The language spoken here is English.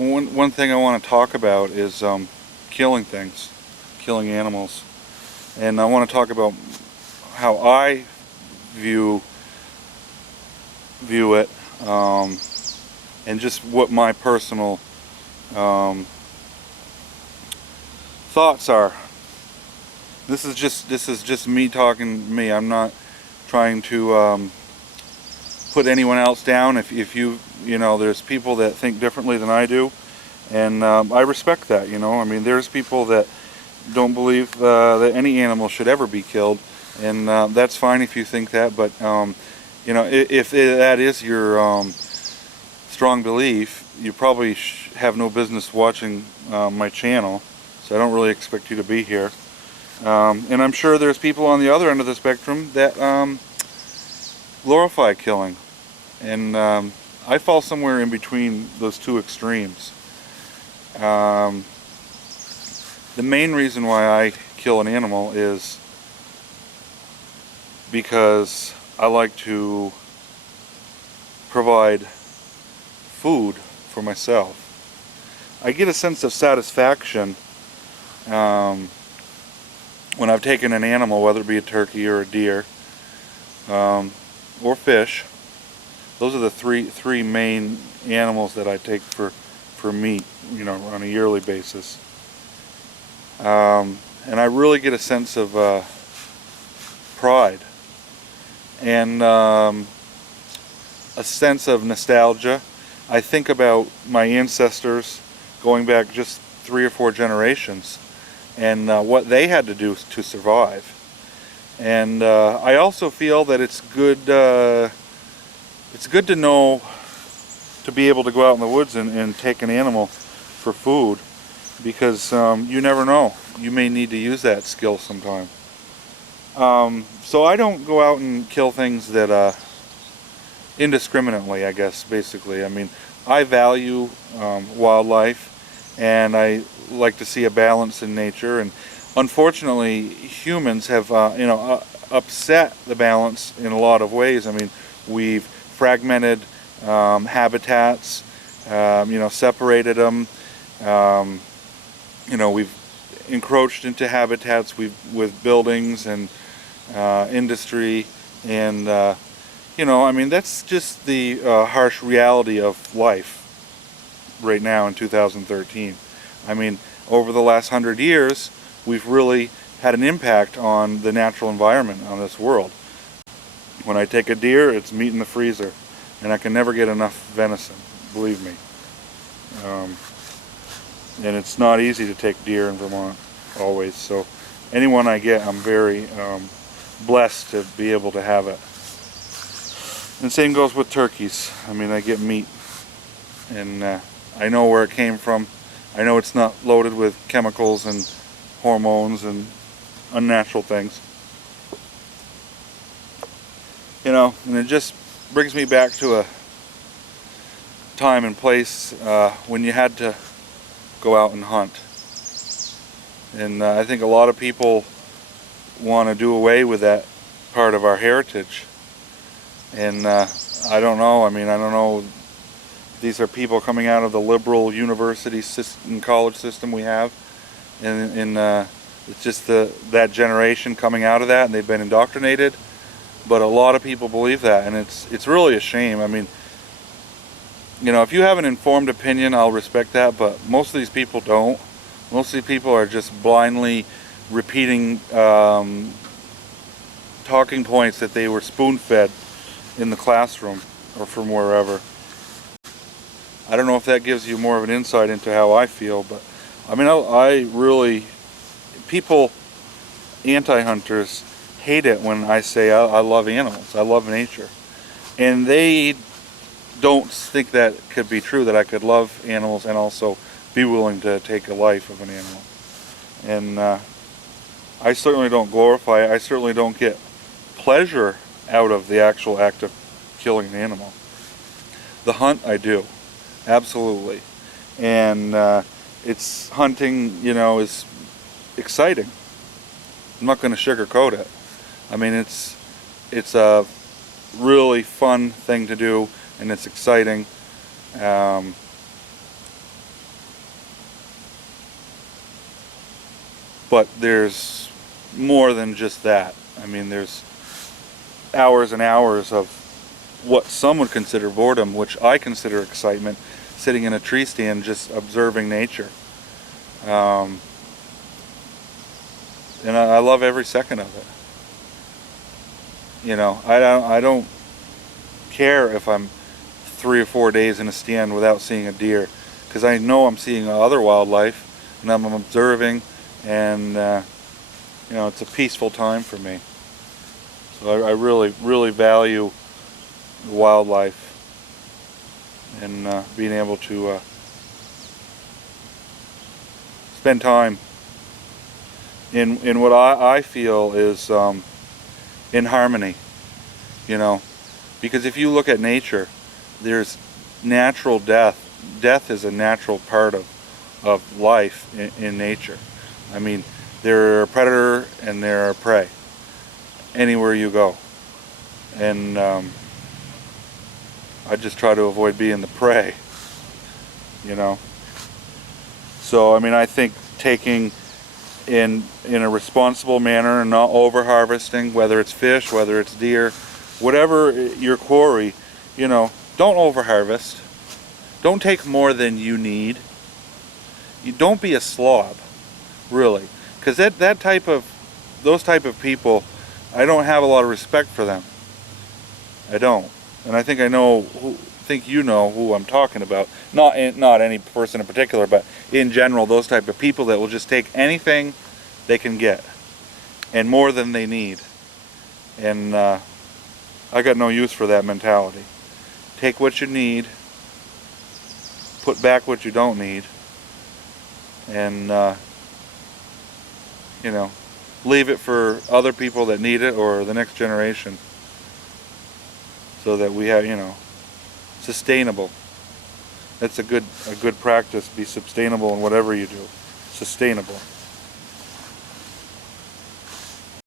one thing I want to talk about is killing things, killing animals, and I want to talk about how I view it, and just what my personal thoughts are. This is just me talking to me. I'm not trying to put anyone else down. If you know, there's people that think differently than I do, and I respect that. I mean, there's people that don't believe that any animal should ever be killed, and that's fine if you think that. But if that is your strong belief, you probably have no business watching my channel. So I don't really expect you to be here. And I'm sure there's people on the other end of the spectrum that glorify killing, and I fall somewhere in between those two extremes. The main reason why I kill an animal is because I like to provide food for myself. I get a sense of satisfaction when I've taken an animal, whether it be a turkey or a deer, or fish. Those are the three main animals that I take for meat, on a yearly basis. And I really get a sense of pride and a sense of nostalgia. I think about my ancestors going back just 3 or 4 generations, and what they had to do to survive. And I also feel that it's good to know, to be able to go out in the woods and take an animal for food, because you never know, you may need to use that skill sometime. So I don't go out and kill things that indiscriminately, I guess, basically. I mean, I value wildlife, and I like to see a balance in nature, and unfortunately humans have upset the balance in a lot of ways. I mean, we've fragmented habitats, separated them, we've encroached into habitats with buildings and industry, and I mean, that's just the harsh reality of life right now in 2013. I mean, over the last 100 years, we've really had an impact on the natural environment on this world. When I take a deer, it's meat in the freezer, and I can never get enough venison, believe me. And it's not easy to take deer in Vermont, always. So anyone I get, I'm very blessed to be able to have it. And same goes with turkeys. I mean, I get meat, and I know where it came from. I know it's not loaded with chemicals and hormones and unnatural things. And it just brings me back to a time and place when you had to go out and hunt. And I think a lot of people want to do away with that part of our heritage. And I don't know. I mean, I don't know. These are people coming out of the liberal university system, college system we have, and it's just that generation coming out of that, and they've been indoctrinated. But a lot of people believe that, and it's really a shame. I mean, if you have an informed opinion, I'll respect that, but most of these people don't. Most of these people are just blindly repeating talking points that they were spoon-fed in the classroom or from wherever. I don't know if that gives you more of an insight into how I feel, but I mean, I really, people, anti-hunters, hate it when I say I love animals, I love nature. And they don't think that could be true, that I could love animals and also be willing to take a life of an animal. And I certainly don't glorify it. I certainly don't get pleasure out of the actual act of killing an animal. The hunt, I do. Absolutely. And it's hunting, is exciting. I'm not going to sugarcoat it. I mean, it's a really fun thing to do, and it's exciting. But there's more than just that. I mean, there's hours and hours of what some would consider boredom, which I consider excitement, sitting in a tree stand just observing nature. And I love every second of it. You know, I don't care if I'm 3 or 4 days in a stand without seeing a deer, because I know I'm seeing other wildlife and I'm observing, and you know, it's a peaceful time for me. So I really value wildlife and being able to spend time in what I feel is in harmony, you know, because if you look at nature, there's natural death. Death is a natural part of life in nature. I mean, there are a predator and there are prey anywhere you go, and I just try to avoid being the prey, you know. So I mean, I think taking in a responsible manner and not over harvesting, whether it's fish, whether it's deer, whatever your quarry, you know, don't over harvest. Don't take more than you need. You don't be a slob, really, because those type of people, I don't have a lot of respect for them. I don't, and I think you know who I'm talking about. Not any person in particular, but in general, those type of people that will just take anything they can get, and more than they need. And I got no use for that mentality. Take what you need, put back what you don't need, and you know, leave it for other people that need it, or the next generation, so that we have, you know, sustainable. That's a good practice. Be sustainable in whatever you do. Sustainable.